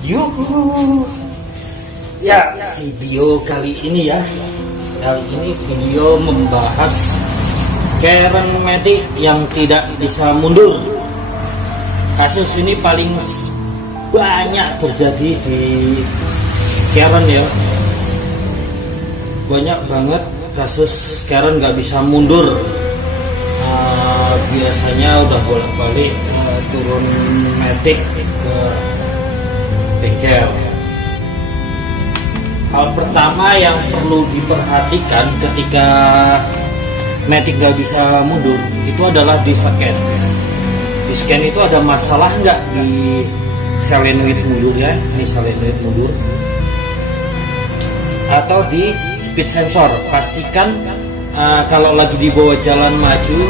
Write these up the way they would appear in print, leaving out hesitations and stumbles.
Yuhu. Ya, video kali ini video membahas Karen Matic yang tidak bisa mundur. Kasus ini paling banyak terjadi di Karen ya. Banyak banget kasus Karen nggak bisa mundur. Biasanya udah bolak-balik turun Matic ke bengkel. Hal pertama yang perlu diperhatikan ketika Matic nggak bisa mundur itu adalah di scan. Di scan itu ada masalah nggak di solenoid mundur ya, ini solenoid mundur, atau di speed sensor. Pastikan kalau lagi di bawah jalan maju,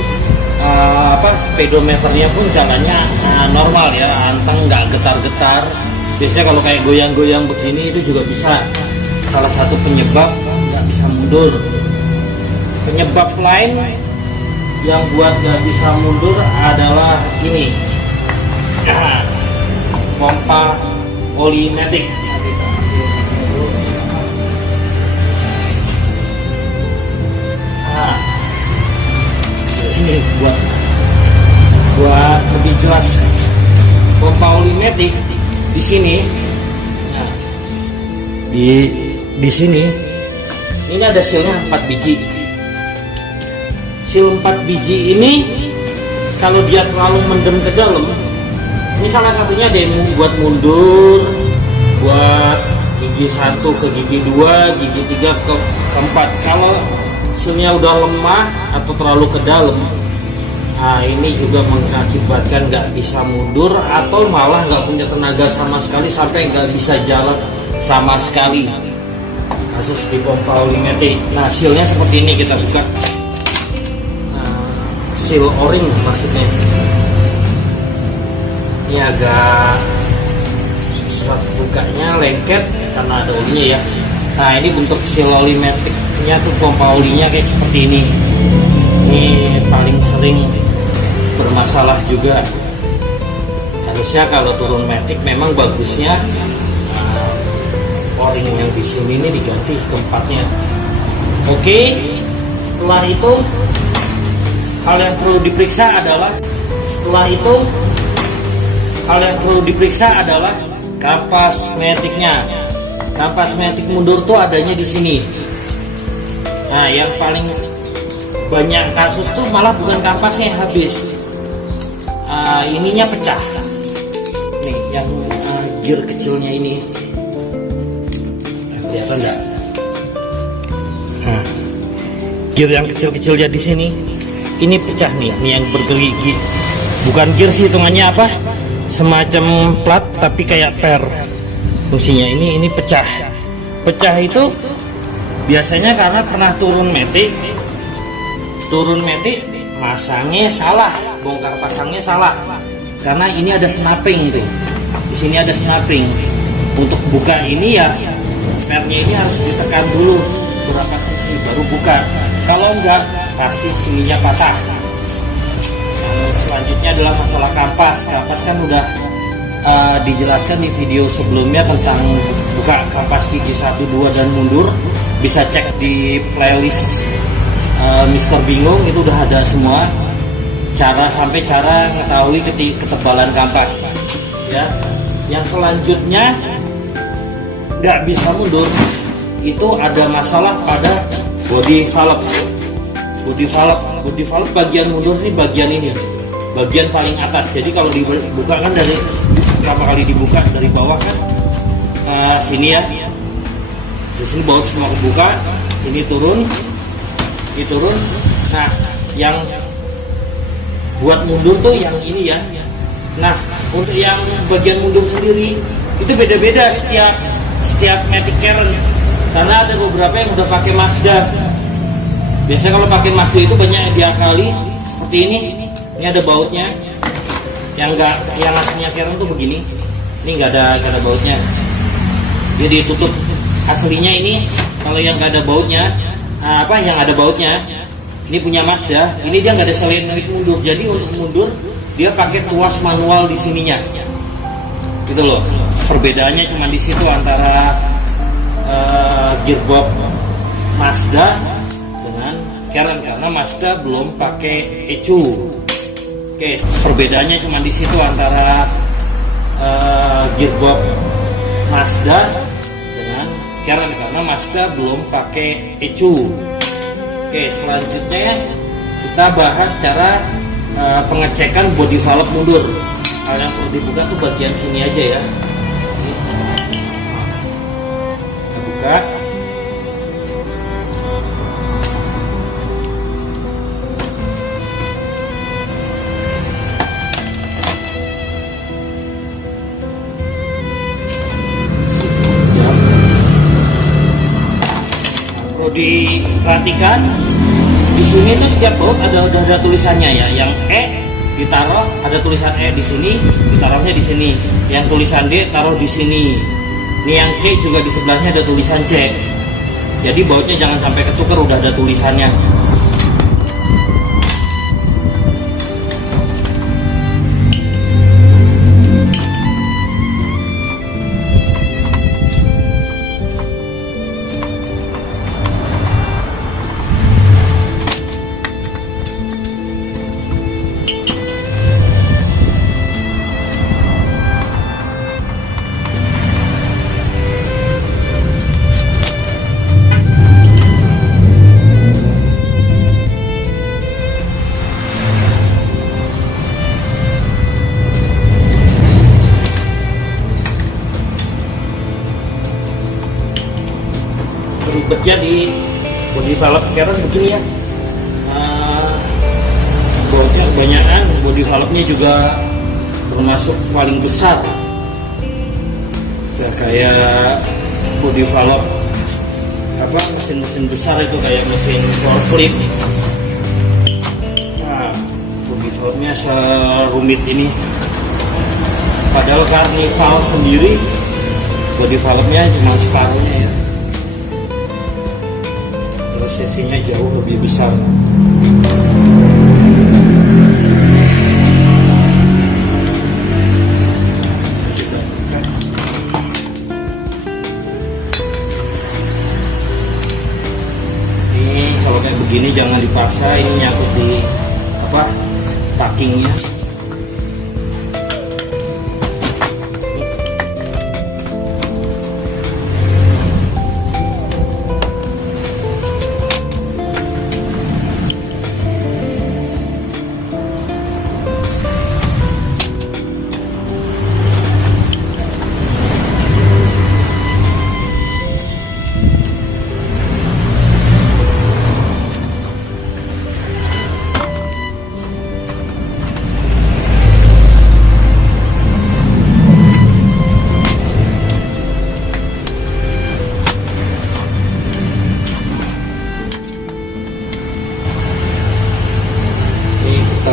speedometernya pun jalannya normal ya, anteng, nggak getar-getar. Biasanya kalau kayak goyang-goyang begini itu juga bisa salah satu penyebab nggak bisa mundur. Penyebab lain yang buat nggak bisa mundur adalah ini, pompa oli Matic. Ini buat lebih jelas, pompa oli Matic di sini. Nah, di sini ini ada sealnya 4 biji. Seal 4 biji ini kalau dia terlalu mendem ke dalam, ini salah satunya ada yang buat mundur, buat gigi 1 ke gigi 2, gigi 3 ke 4. Kalau sealnya udah lemah atau terlalu ke dalam, ini juga mengakibatkan nggak bisa mundur atau malah nggak punya tenaga sama sekali sampai nggak bisa jalan sama sekali. Kasus di pompa oli Matic. Nah, sealnya seperti ini, kita buka. Seal O-ring maksudnya. Ini agak susah bukanya, lengket karena ada olinya ya. Nah, ini bentuk seal oli Matic-nya tuh, pompa olinya kayak seperti ini. Ini paling sering bermasalah juga. Harusnya kalau turun Matic memang bagusnya O-ring yang di sini ini diganti keempatnya. Oke, setelah itu hal yang perlu diperiksa adalah kampas Matic-nya. Kampas Matic mundur tuh adanya di sini. Nah, yang paling banyak kasus tuh malah bukan kampasnya yang habis, ininya pecah. Nih, yang gear kecilnya ini, kelihatan nggak? Nah, gear yang kecil-kecilnya di sini, ini pecah nih. Ini yang bergerigi, bukan gear sih hitungannya, semacam plat tapi kayak per fungsinya. Ini pecah. Pecah itu biasanya karena pernah turun Matic masangnya salah, bongkar pasangnya salah. Karena ini ada snapping tuh. Di sini ada snapping. Untuk buka ini ya, pernya ini harus ditekan dulu berapa sisi baru buka. Kalau enggak, pasti sininya patah. Yang selanjutnya adalah masalah kampas. Kampas kan udah dijelaskan di video sebelumnya tentang buka kampas gigi 1, 2 dan mundur. Bisa cek di playlist Mister Bingung, itu udah ada semua cara mengetahui ketebalan kampas ya. Yang selanjutnya nggak bisa mundur itu ada masalah pada body valve. Body valve bagian mundur ini bagian paling atas. Jadi kalau dibuka kan dari pertama kali dibuka dari bawah kan, sini ya, di sini baut semua kebuka, ini turun. Nah, yang buat mundur tuh yang ini ya. Nah, untuk yang bagian mundur sendiri itu beda-beda setiap Matic Karen, karena ada beberapa yang udah pakai Mazda. Biasanya kalau pakai Mazda itu banyak yang diakali seperti ini. Ini ada bautnya. Yang aslinya Karen tuh begini. Ini nggak ada bautnya. Jadi ditutup. Aslinya ini kalau yang nggak ada bautnya, yang ada bautnya, ini punya Mazda, ini dia nggak ada solenoid mundur. Jadi untuk mundur dia pakai tuas manual di sininya, gitu loh. Perbedaannya cuma di situ antara gearbox Mazda dengan Karen, karena Mazda belum pakai ECU. Oke, perbedaannya cuma di situ antara gearbox Mazda dengan Karen, karena Mazda belum pakai ECU. Oke, selanjutnya kita bahas cara pengecekan body valve mundur. Hal yang perlu dibuka tuh bagian sini aja ya. Kita buka. Perlu diperhatikan di sini tuh setiap baut udah ada tulisannya ya. Yang E ditaruh, ada tulisan E di sini, ditaruhnya di sini. Yang tulisan D taruh di sini. Ini yang C juga di sebelahnya ada tulisan C. Jadi bautnya jangan sampai ketukar, udah ada tulisannya. Ribetnya di body valve Karen begini ya, bautnya kebanyakan, body valve-nya juga termasuk paling besar ya, kayak body valve mesin-mesin besar itu, kayak mesin forklift. Nah, body valve-nya serumit ini, padahal Carnival sendiri body valve-nya cuma separuhnya ya. Sesinya jauh lebih besar. Ini kalau kayak begini jangan dipaksa, ini nyangkut di packingnya.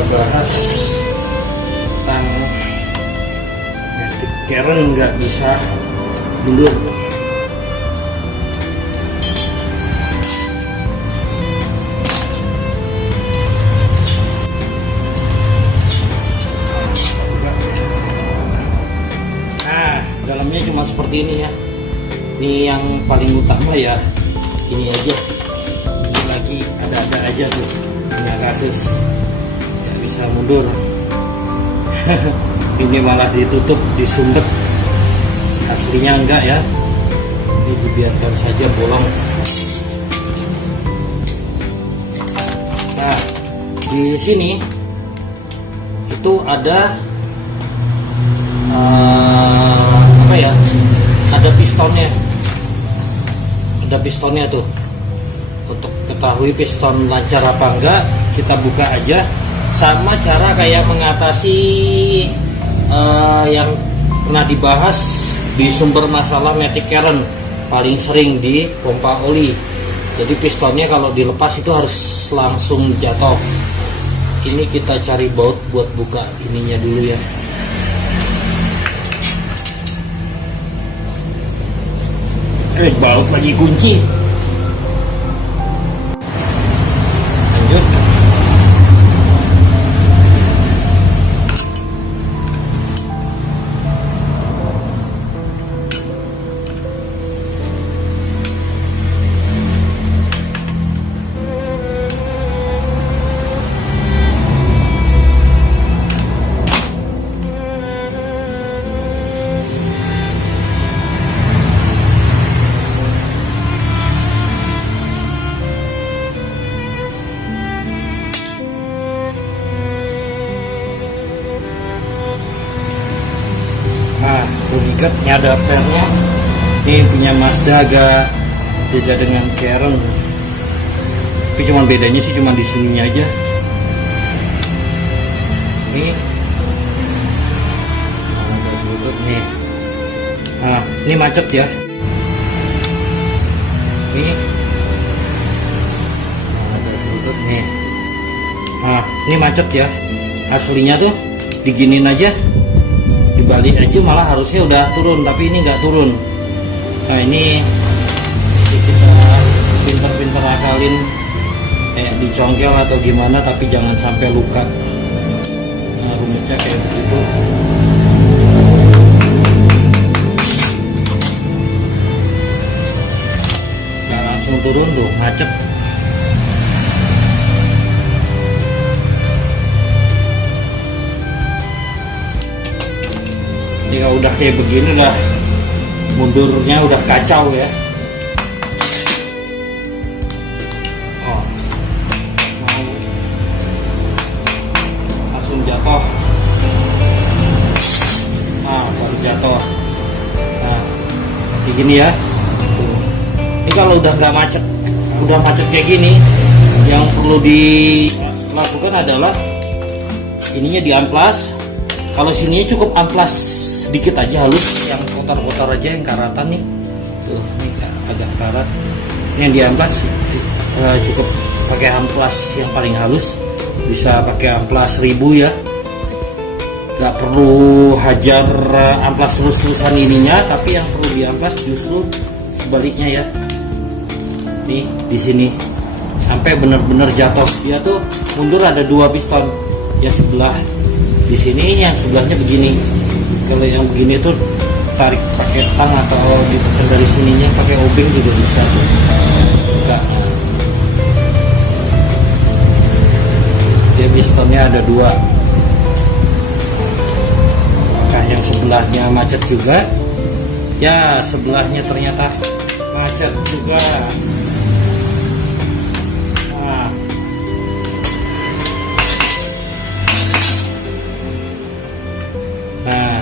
Bahas tentang Matic Karen nggak bisa mundur. Nah, dalamnya cuma seperti ini ya. Ini yang paling utama ya, ini aja. Ini lagi ada-ada aja tuh punya kasus bisa mundur. Ini malah ditutup, disundep, aslinya enggak ya, ini dibiarkan saja bolong. Nah, di sini itu ada ada pistonnya tuh. Untuk ketahui piston lancar apa enggak, kita buka aja. Sama cara kayak mengatasi yang pernah dibahas di sumber masalah Matic Karen, paling sering di pompa oli. Jadi pistonnya kalau dilepas itu harus langsung jatuh. Ini kita cari baut buat buka ininya dulu ya. Baut lagi kunci. Lanjut. Nah, Rudikat ini ada pernya. Ini punya Mazda agak beda dengan Karen. Tapi cuma bedanya sih cuma di sininya aja. Ini nih. Nah, ini macet ya. Ini nih. Nah, ini macet ya. Aslinya tuh diginin aja, dibalik aja malah harusnya udah turun, tapi ini nggak turun. Nah, ini kita pinter-pinter akalin dicongkel atau gimana, tapi jangan sampai luka. Nah, rumitnya kayak begitu. Nggak langsung turun tuh, macet. Jika udah kayak begini, udah mundurnya udah kacau ya. Oh, mau langsung jatuh. Nah, baru jatuh. Nah, kayak gini ya. Ini kalau udah nggak macet, udah macet kayak gini, yang perlu dilakukan adalah ininya di amplas. Kalau sininya cukup amplas sedikit aja, halus, yang kotor-kotor aja, yang karatan nih. Tuh, ini agak karat. Ini yang di amplas cukup pakai amplas yang paling halus. Bisa pakai amplas 1000 ya. Nggak perlu hajar amplas terus-terusan ininya, tapi yang perlu di amplas justru sebaliknya ya. Nih di sini sampai benar-benar jatuh. Dia tuh mundur ada 2 piston. Ya sebelah di sini, yang sebelahnya begini. Kalau yang begini tuh tarik pakai tang atau ditekan dari sininya pakai obeng juga bisa. Enggak. Dia pistonnya ada 2. Apakah yang sebelahnya macet juga? Ya, sebelahnya ternyata macet juga. Nah. Nah,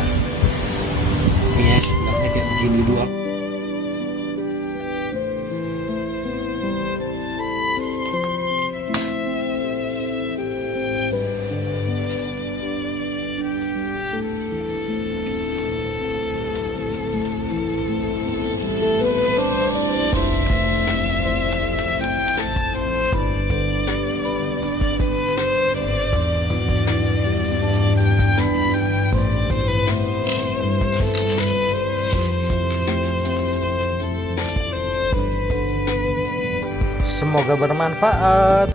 ini ya, sebelahnya kayak begini doang. Semoga bermanfaat.